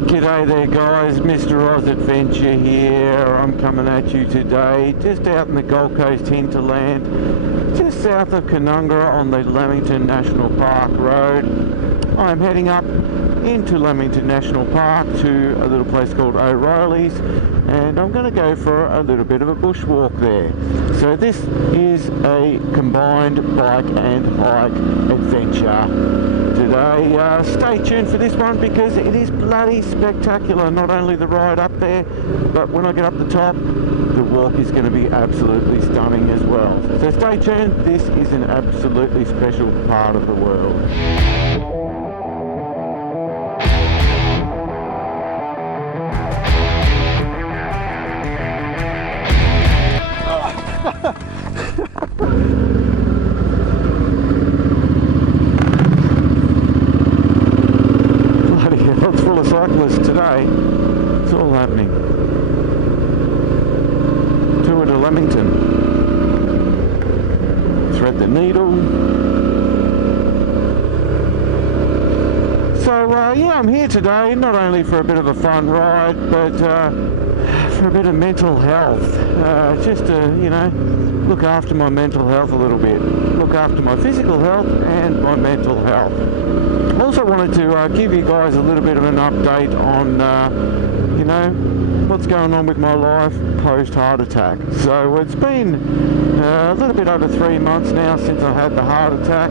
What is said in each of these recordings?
Well, g'day there guys, Mr. Oz Adventure here. I'm coming at you today just out in the Gold Coast hinterland, just south of Canungra on the Lamington National Park road. I'm heading up into Lamington National Park to a little place called O'Reilly's, and I'm going to go for a little bit of a bushwalk there. So this is a combined bike and hike adventure today. Stay tuned for this one because it is bloody spectacular. Not only the ride up there, but when I get up the top, the walk is going to be absolutely stunning as well. So stay tuned. This is an absolutely special part of the world. Bloody hell, it's full of cyclists today. It's all happening. Tour to Lamington. Thread the needle. So yeah, I'm here today not only for a bit of a fun ride, but for a bit of mental health. Just to, you know, look after my mental health a little bit. Look after my physical health and my mental health. Also wanted to give you guys a little bit of an update on, you know, what's going on with my life post heart attack. So it's been a little bit over 3 months now since I had the heart attack,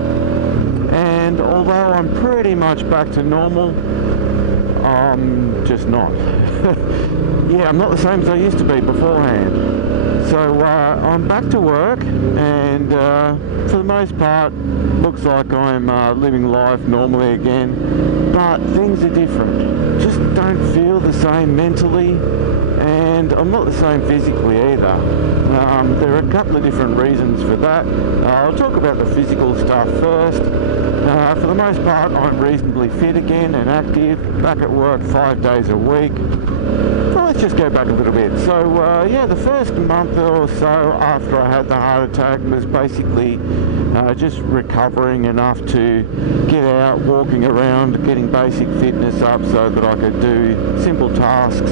and although I'm pretty much back to normal, I'm just not. Yeah, I'm not the same as I used to be beforehand. So I'm back to work, and for the most part looks like I'm living life normally again, but things are different. Just don't feel the same mentally, and I'm not the same physically either. There are a couple of different reasons for that. I'll talk about the physical stuff first. For the most part, I'm reasonably fit again and active, back at work 5 days a week. Well, let's just go back a little bit. So yeah, the first month or so after I had the heart attack was basically just recovering enough to get out, walking around, getting basic fitness up so that I could do simple tasks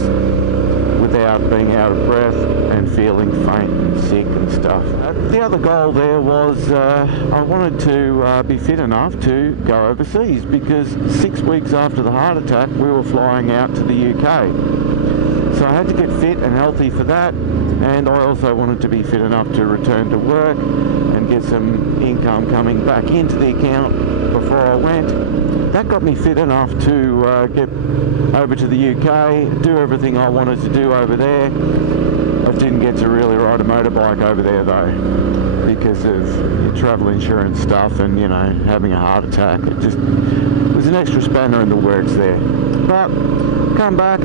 without being out of breath and feeling faint and sick and stuff. The other goal there was I wanted to be fit enough to go overseas, because 6 weeks after the heart attack we were flying out to the UK. So I had to get fit and healthy for that, and I also wanted to be fit enough to return to work and get some income coming back into the account before I went. That got me fit enough to get over to the UK, do everything I wanted to do over there. I didn't get to really ride a motorbike over there though, because of travel insurance stuff and, you know, having a heart attack. It just was an extra spanner in the works there. But come back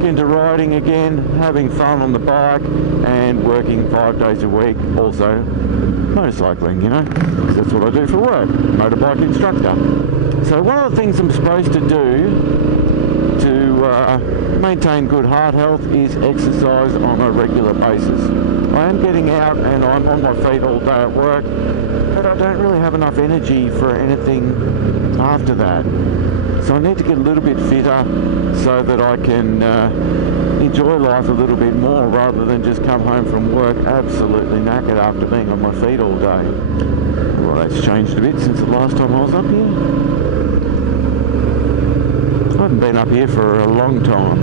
into riding again, having fun on the bike and working 5 days a week, also motorcycling, you know, because that's what I do for work, motorbike instructor. So one of the things I'm supposed to do to maintain good heart health is exercise on a regular basis. I am getting out and I'm on my feet all day at work, but I don't really have enough energy for anything after that. So I need to get a little bit fitter so that I can enjoy life a little bit more, rather than just come home from work absolutely knackered after being on my feet all day. Well, that's changed a bit since the last time I was up here. I haven't been up here for a long time.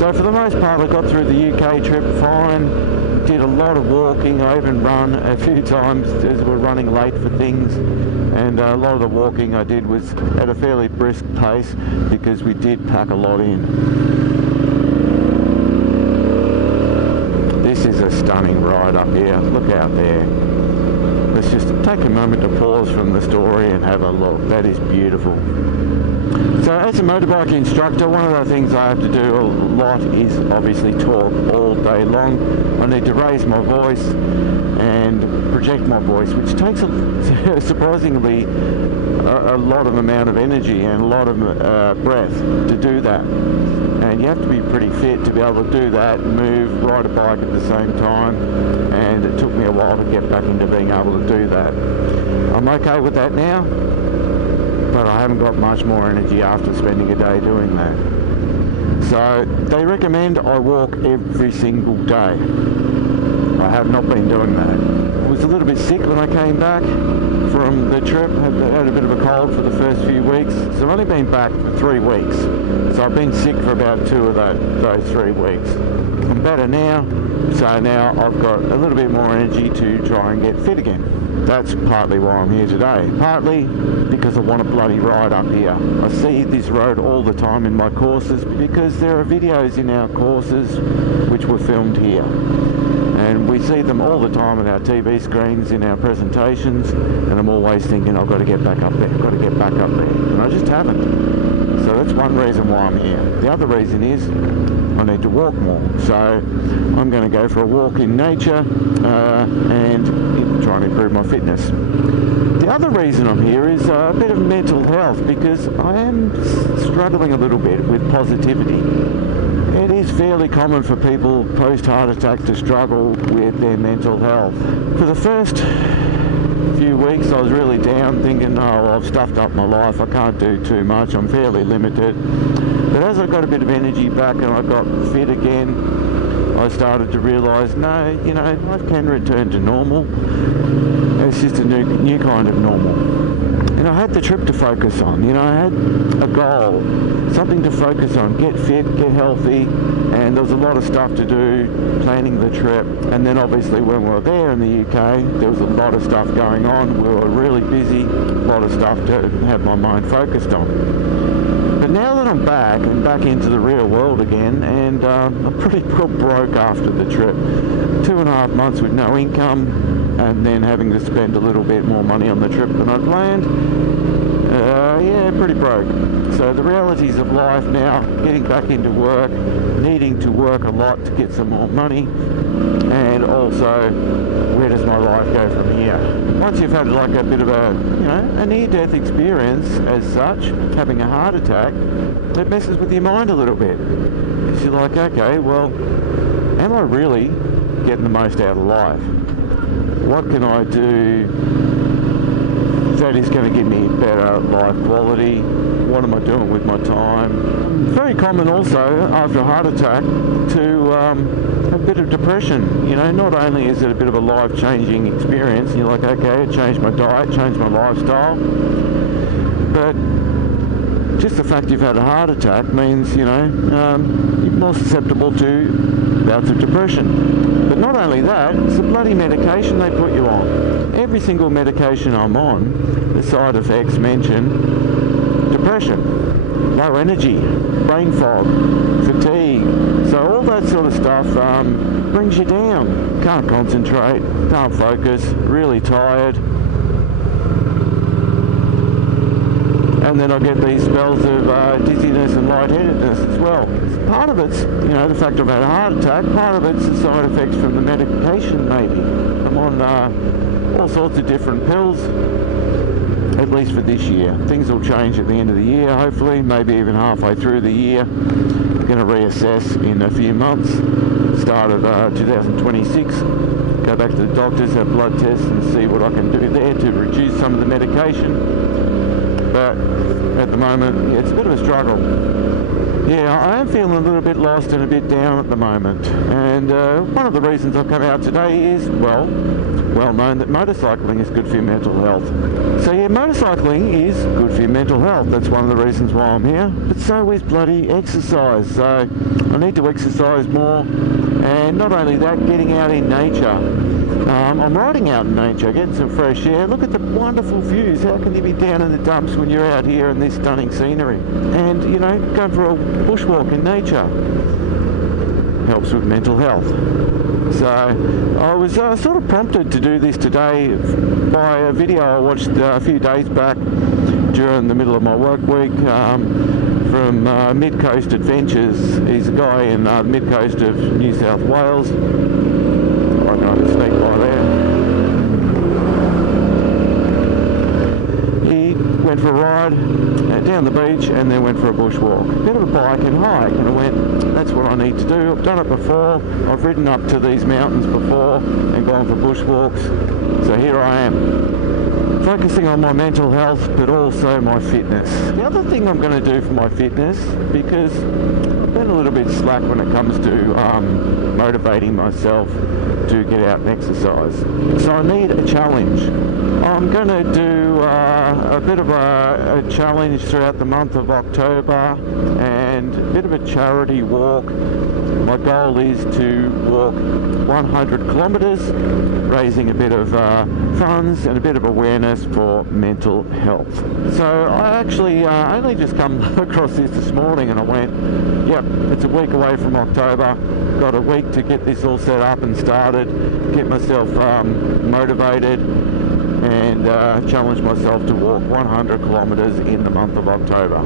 So for the most part I got through the UK trip fine, did a lot of walking. I even run a few times as we're running late for things, and a lot of the walking I did was at a fairly brisk pace because we did pack a lot in. This is a stunning ride up here, look out there. Let's just take a moment to pause from the story and have a look. That is beautiful. So as a motorbike instructor, one of the things I have to do a lot is obviously talk all day long. I need to raise my voice and project my voice, which takes a surprisingly a lot of amount of energy and a lot of breath to do that. And you have to be pretty fit to be able to do that, move, ride a bike at the same time, and it took me a while to get back into being able to do that. I'm okay with that now, but I haven't got much more energy after spending a day doing that. So they recommend I walk every single day. I have not been doing that. I was a little bit sick when I came back from the trip, had a bit of a cold for the first few weeks, so I've only been back for 3 weeks. So I've been sick for about 2 of those 3 weeks. I'm better now, so now I've got a little bit more energy to try and get fit again. That's partly why I'm here today. Partly because I want to bloody ride up here. I see this road all the time in my courses because there are videos in our courses which were filmed here. And we see them all the time on our TV screens in our presentations, and I'm always thinking I've got to get back up there, I've got to get back up there, and I just haven't. So that's one reason why I'm here. The other reason is I need to walk more. So I'm going to go for a walk in nature and try and improve my fitness. The other reason I'm here is a bit of mental health, because I am struggling a little bit with positivity. It is fairly common for people post-heart attack to struggle with their mental health. For the first few weeks I was really down, thinking, oh, I've stuffed up my life, I can't do too much, I'm fairly limited. But as I got a bit of energy back and I got fit again, I started to realise, no, you know, life can return to normal. It's just a new kind of normal. And I had the trip to focus on, you know, I had a goal, something to focus on, get fit, get healthy, and there was a lot of stuff to do planning the trip. And then obviously when we were there in the UK, there was a lot of stuff going on, we were really busy, a lot of stuff to have my mind focused on. But now that I'm back and back into the real world again, and I'm pretty broke after the trip, 2.5 months with no income, and then having to spend a little bit more money on the trip than I'd planned. Yeah, pretty broke. So the realities of life now, getting back into work, needing to work a lot to get some more money, and also where does my life go from here? Once you've had like a bit of a, you know, a near-death experience as such, having a heart attack, it messes with your mind a little bit. Because you're like, okay, well, am I really getting the most out of life? What can I do that is going to give me better life quality? What am I doing with my time? Very common also after a heart attack to have a bit of depression. You know, not only is it a bit of a life-changing experience, and you're like, okay, it changed my diet, changed my lifestyle, but just the fact you've had a heart attack means, you know, you're more susceptible to bouts of depression. But not only that, it's the bloody medication they put you on. Every single medication I'm on, the side effects mention depression, low energy, brain fog, fatigue. So all that sort of stuff brings you down. Can't concentrate, can't focus, really tired. And then I get these spells of dizziness and lightheadedness as well. Part of it's, you know, the fact I've had a heart attack, part of it's the side effects from the medication maybe. I'm on all sorts of different pills, at least for this year. Things will change at the end of the year, hopefully, maybe even halfway through the year. I'm going to reassess in a few months, start of 2026, go back to the doctors, have blood tests and see what I can do there to reduce some of the medication. But at the moment, yeah, it's a bit of a struggle. Yeah, I am feeling a little bit lost and a bit down at the moment. And one of the reasons I've come out today is, well known that motorcycling is good for your mental health. So yeah, motorcycling is good for your mental health. That's one of the reasons why I'm here. But so is bloody exercise. So I need to exercise more. And not only that, getting out in nature. I'm riding out in nature, getting some fresh air. Look at the wonderful views. How can you be down in the dumps when you're out here in this stunning scenery? And, you know, going for a bushwalk in nature helps with mental health. So I was sort of prompted to do this today by a video I watched a few days back during the middle of my work week from Mid-Coast Adventures. He's a guy in the mid-coast of New South Wales. I can sneak by there. went for a ride down the beach, and then went for a bushwalk. A bit of a bike and hike, and I went, that's what I need to do. I've done it before. I've ridden up to these mountains before and gone for bushwalks. So here I am, focusing on my mental health, but also my fitness. The other thing I'm going to do for my fitness, because I've been a little bit slack when it comes to motivating myself to get out and exercise. So I need a challenge. I'm going to do a bit of a challenge throughout the month of October, and a bit of a charity walk. My goal is to walk 100 kilometres, raising a bit of funds and a bit of awareness for mental health. So I actually only just come across this morning, and I went, yep, it's a week away from October. Got a week to get this all set up and started, get myself motivated, and challenge myself to walk 100 kilometres in the month of October.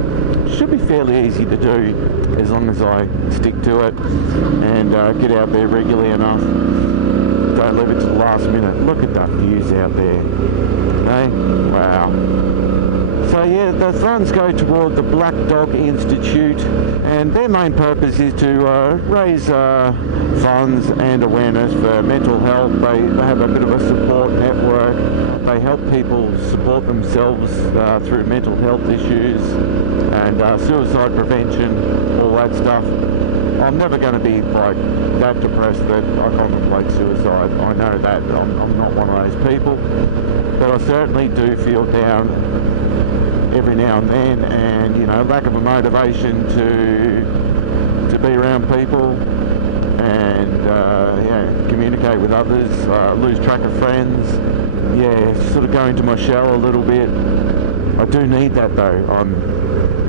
Should be fairly easy to do as long as I stick to it and get out there regularly enough. Don't leave it to the last minute. Look at that views out there. Hey? Wow. So yeah, the funds go toward the Black Dog Institute, and their main purpose is to raise funds and awareness for mental health. They have a bit of a support network. They help people support themselves through mental health issues and suicide prevention, all that stuff. I'm never going to be like that depressed that I contemplate suicide. I know that, but I'm not one of those people. But I certainly do feel down every now and then, and you know, lack of a motivation to be around people and communicate with others, lose track of friends, sort of go into my shell a little bit. I do need that though. I'm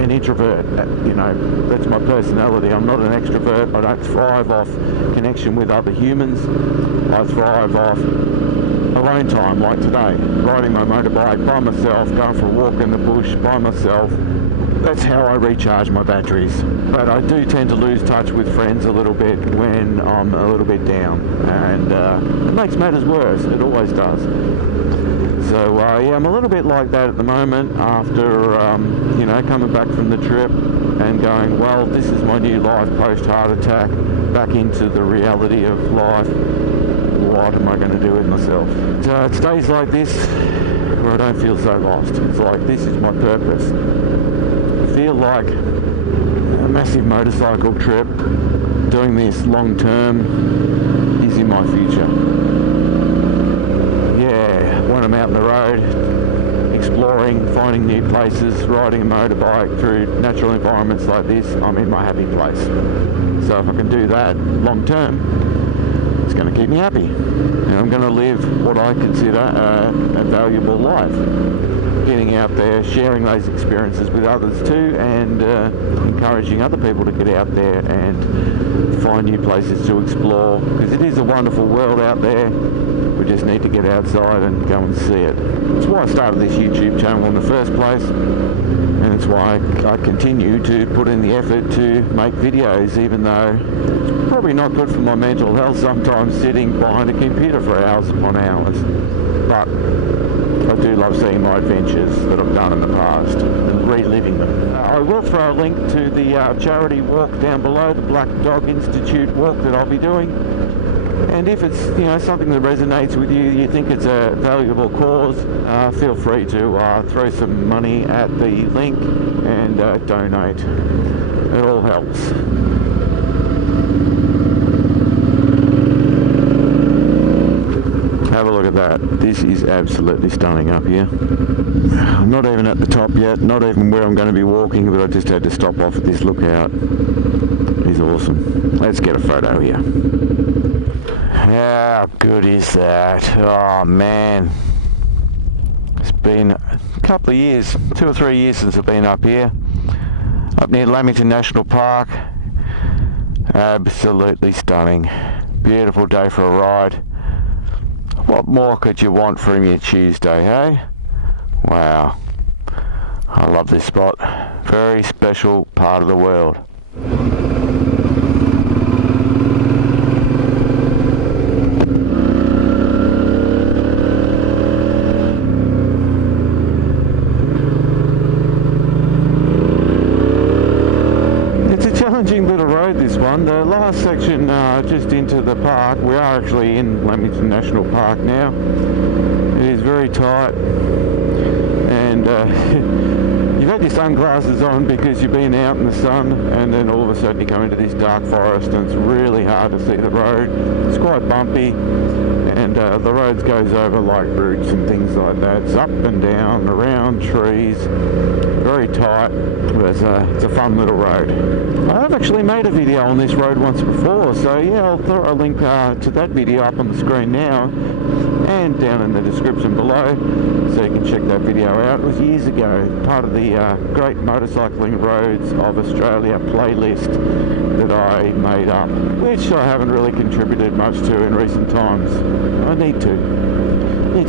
an introvert, you know, that's my personality. I'm not an extrovert. I don't thrive off connection with other humans. I thrive off alone time, like today, riding my motorbike by myself, going for a walk in the bush by myself. That's how I recharge my batteries. But I do tend to lose touch with friends a little bit when I'm a little bit down, and it makes matters worse. It always does. So I'm a little bit like that at the moment after coming back from the trip and going, well, this is my new life post heart attack, back into the reality of life. What am I going to do with myself? So it's days like this where I don't feel so lost. It's like, this is my purpose. I feel like a massive motorcycle trip, doing this long term, is in my future. When I'm out on the road, exploring, finding new places, riding a motorbike through natural environments like this, I'm in my happy place. So if I can do that long term, it's going to keep me happy. And I'm going to live what I consider a valuable life. Getting out there, sharing those experiences with others too, and encouraging other people to get out there and find new places to explore, because it is a wonderful world out there. We just need to get outside and go and see it. That's why I started this YouTube channel in the first place, and it's why I continue to put in the effort to make videos, even though it's probably not good for my mental health sometimes sitting behind a computer for hours upon hours. But I do love seeing my adventures that I've done in the past and reliving them. I will throw a link to the charity walk down below, the Black Dog Institute walk that I'll be doing. And if it's something that resonates with you, you think it's a valuable cause, feel free to throw some money at the link and donate. It all helps. Have a look at that. This is absolutely stunning up here. I'm not even at the top yet, not even where I'm going to be walking, but I just had to stop off at this lookout. It's awesome. Let's get a photo here. How good is that? Oh man. It's been a couple of years, 2 or 3 years since I've been up here. Up near Lamington National Park. Absolutely stunning. Beautiful day for a ride. What more could you want from your Tuesday, hey? Wow. I love this spot. Very special part of the world. on. The last section just into the park. We are actually in Lamington National Park now. It is very tight, and you've had your sunglasses on because you've been out in the sun, and then all of a sudden you come into this dark forest and it's really hard to see the road. It's quite bumpy, and the road goes over like roots and things like that. It's up and down, around trees, very tight, but it's a fun little road. I've actually made a video on this road once before, so yeah, I'll throw a link to that video up on the screen now and down in the description below, so you can check that video out. It was years ago, part of the Great Motorcycling Roads of Australia playlist that I made up, which I haven't really contributed much to in recent times. I need to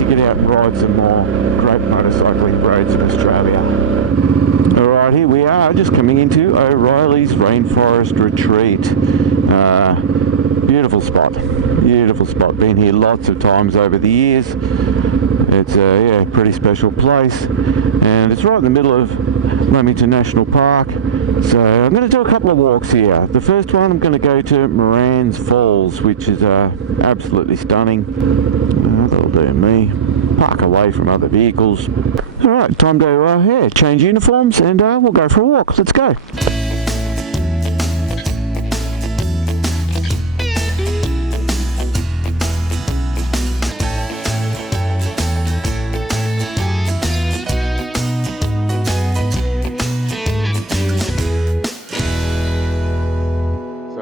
get out and ride some more great motorcycling roads in Australia. Alright, here we are, just coming into O'Reilly's Rainforest Retreat. Beautiful spot, been here lots of times over the years. It's a pretty special place, and it's right in the middle of Lamington National Park. So I'm going to do a couple of walks here. The first one, I'm going to go to Moran's Falls, which is absolutely stunning. That'll do me. Park away from other vehicles. Alright, time to change uniforms, and we'll go for a walk. Let's go.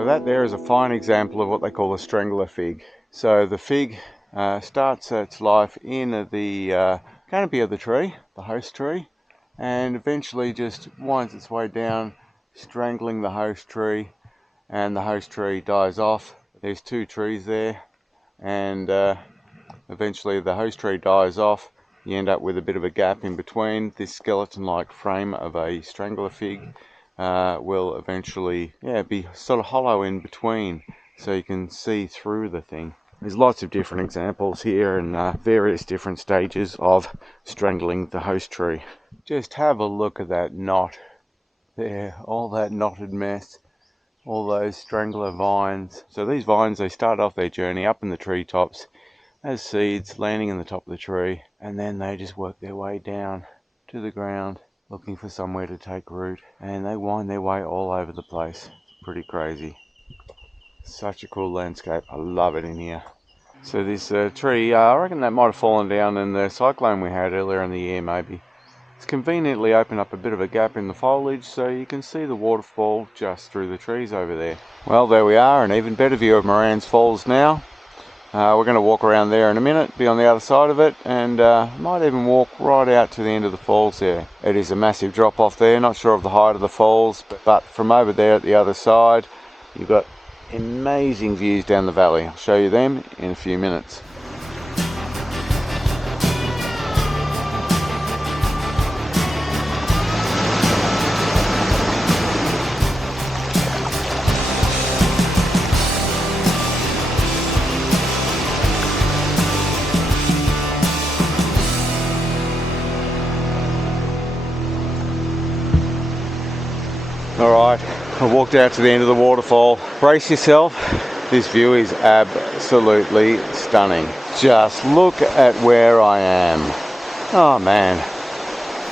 That there is a fine example of what they call a strangler fig. So the fig starts its life in the canopy of the tree, the host tree, and eventually just winds its way down, strangling the host tree, and the host tree dies off. There's two trees there, and eventually the host tree dies off. You end up with a bit of a gap in between. This skeleton-like frame of a strangler fig will eventually be sort of hollow in between, so you can see through the thing. There's lots of different examples here and various different stages of strangling the host tree. Just have a look at that knot there, all that knotted mess, all those strangler vines. So these vines, they start off their journey up in the treetops as seeds, landing in the top of the tree, and then they just work their way down to the ground, looking for somewhere to take root, and they wind their way all over the place. Pretty crazy. Such a cool landscape. I love it in here. So this tree, I reckon that might have fallen down in the cyclone we had earlier in the year maybe. It's conveniently opened up a bit of a gap in the foliage, so you can see the waterfall just through the trees over there. Well, there we are, an even better view of Moran's Falls now. We're going to walk around there in a minute, be on the other side of it, and might even walk right out to the end of the falls there. It is a massive drop off there, not sure of the height of the falls, but from over there at the other side, you've got amazing views down the valley. I'll show you them in a few minutes. Alright, I walked out to the end of the waterfall. Brace yourself, this view is absolutely stunning. Just look at where I am. Oh man.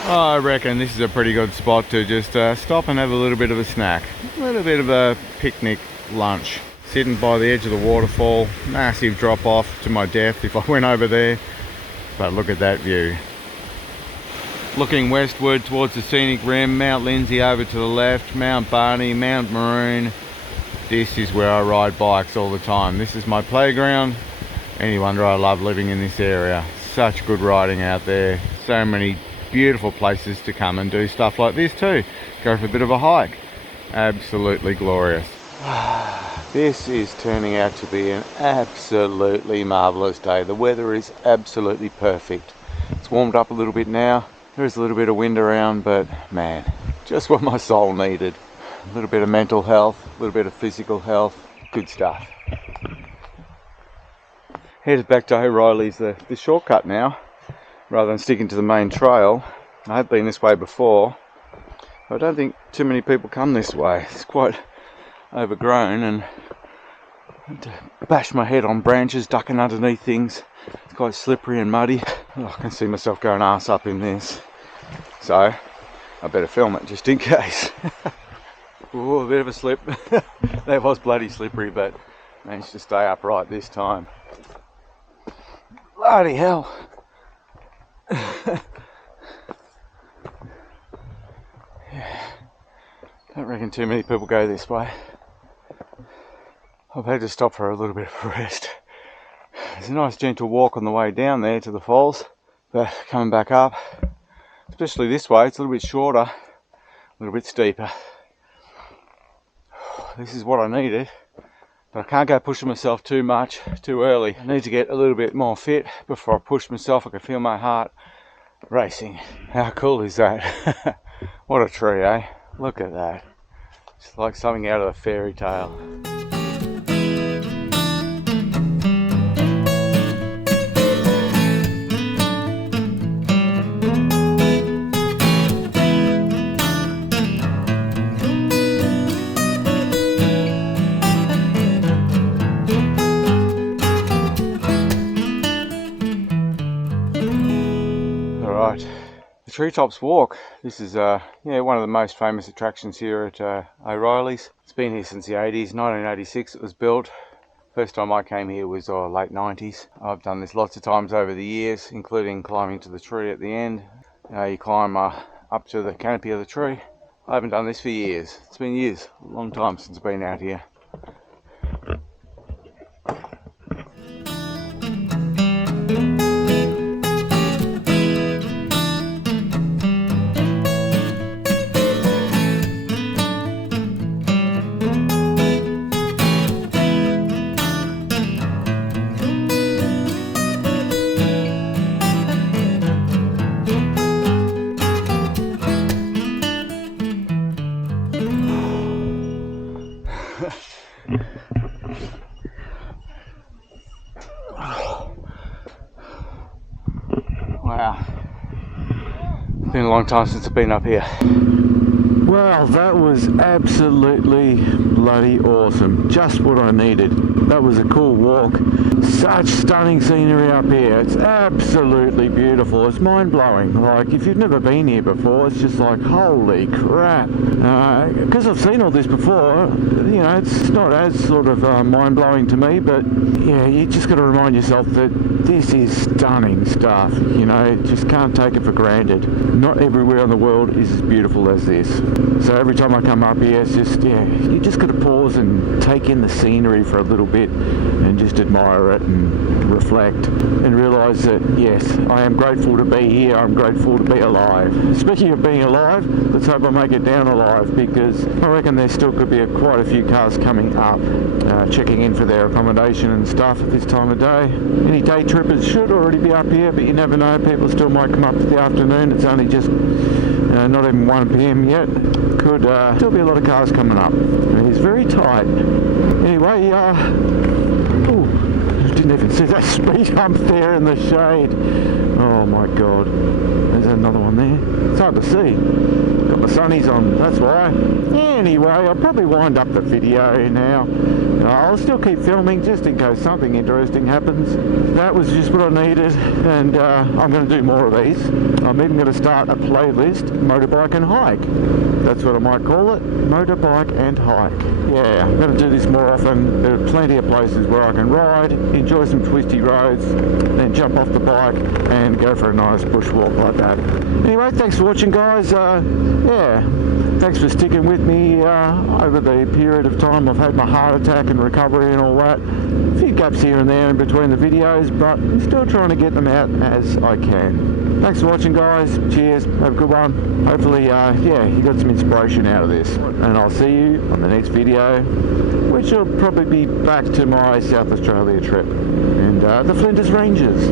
I reckon this is a pretty good spot to just stop and have a little bit of a snack. A little bit of a picnic lunch. Sitting by the edge of the waterfall, massive drop off to my death if I went over there. But look at that view. Looking westward towards the scenic rim, Mount Lindsay over to the left, Mount Barney, Mount Maroon. This is where I ride bikes all the time. This is my playground. Any wonder I love living in this area. Such good riding out there. So many beautiful places to come and do stuff like this too. Go for a bit of a hike. Absolutely glorious. This is turning out to be an absolutely marvellous day. The weather is absolutely perfect. It's warmed up a little bit now. There's a little bit of wind around, but man, just what my soul needed. A little bit of mental health, a little bit of physical health, good stuff. Headed back to O'Reilly's, the shortcut now, rather than sticking to the main trail. I have been this way before, but I don't think too many people come this way. It's quite overgrown and had to bash my head on branches, ducking underneath things. It's quite slippery and muddy. Oh, I can see myself going arse up in this, so I better film it just in case. Ooh, a bit of a slip. That was bloody slippery, but managed to stay upright this time. Bloody hell. Yeah. Don't reckon too many people go this way. I've had to stop for a little bit of a rest. There's a nice gentle walk on the way down there to the falls, but coming back up, especially this way, it's a little bit shorter, a little bit steeper. This is what I needed, but I can't go pushing myself too much too early. I need to get a little bit more fit before I push myself. I can feel my heart racing. How cool is that? What a tree, eh? Look at that. It's like something out of a fairy tale. The Treetops Walk. This is one of the most famous attractions here at O'Reilly's. It's been here since the 80s. 1986 it was built. First time I came here was late 90s. I've done this lots of times over the years, including climbing to the tree at the end. You climb up to the canopy of the tree. I haven't done this for years. It's been years, a long time since I've been out here. Wow, it's been a long time since I've been up here. Well, that was absolutely bloody awesome. Just what I needed. That was a cool walk. Such stunning scenery up here. It's absolutely beautiful. It's mind-blowing. Like, if you've never been here before, it's just like, holy crap. Because I've seen all this before, you know, it's not as sort of mind-blowing to me, but yeah, you just got to remind yourself that this is stunning stuff. You know, just can't take it for granted. Not everywhere in the world is as beautiful as this. So every time I come up here, it's just, yeah, you just got to pause and take in the scenery for a little bit and just admire it and reflect and realise that, yes, I am grateful to be here. I'm grateful to be alive. Speaking of being alive, let's hope I make it down alive, because I reckon there still could be quite a few cars coming up, checking in for their accommodation and stuff at this time of day. Any day trippers should already be up here, but you never know, people still might come up to the afternoon. It's only just not even 1 p.m. yet. Could still be a lot of cars coming up. It's very tight. Anyway, didn't even see that speed hump there in the shade. Oh my god. There's another one there. It's hard to see. Got my sunnies on, that's why. Anyway, I'll probably wind up the video now. I'll still keep filming just in case something interesting happens. That was just what I needed, and I'm going to do more of these. I'm even going to start a playlist, Motorbike and Hike. That's what I might call it, Motorbike and Hike. Yeah, I'm going to do this more often. There are plenty of places where I can ride, enjoy some twisty roads, then jump off the bike and go for a nice bushwalk like that. Anyway, thanks for watching, guys. Thanks for sticking with me over the period of time I've had my heart attack and recovery and all that. A few gaps here and there in between the videos, but I'm still trying to get them out as I can. Thanks for watching, guys. Cheers. Have a good one. Hopefully, you got some inspiration out of this. And I'll see you on the next video, which will probably be back to my South Australia trip and the Flinders Ranges.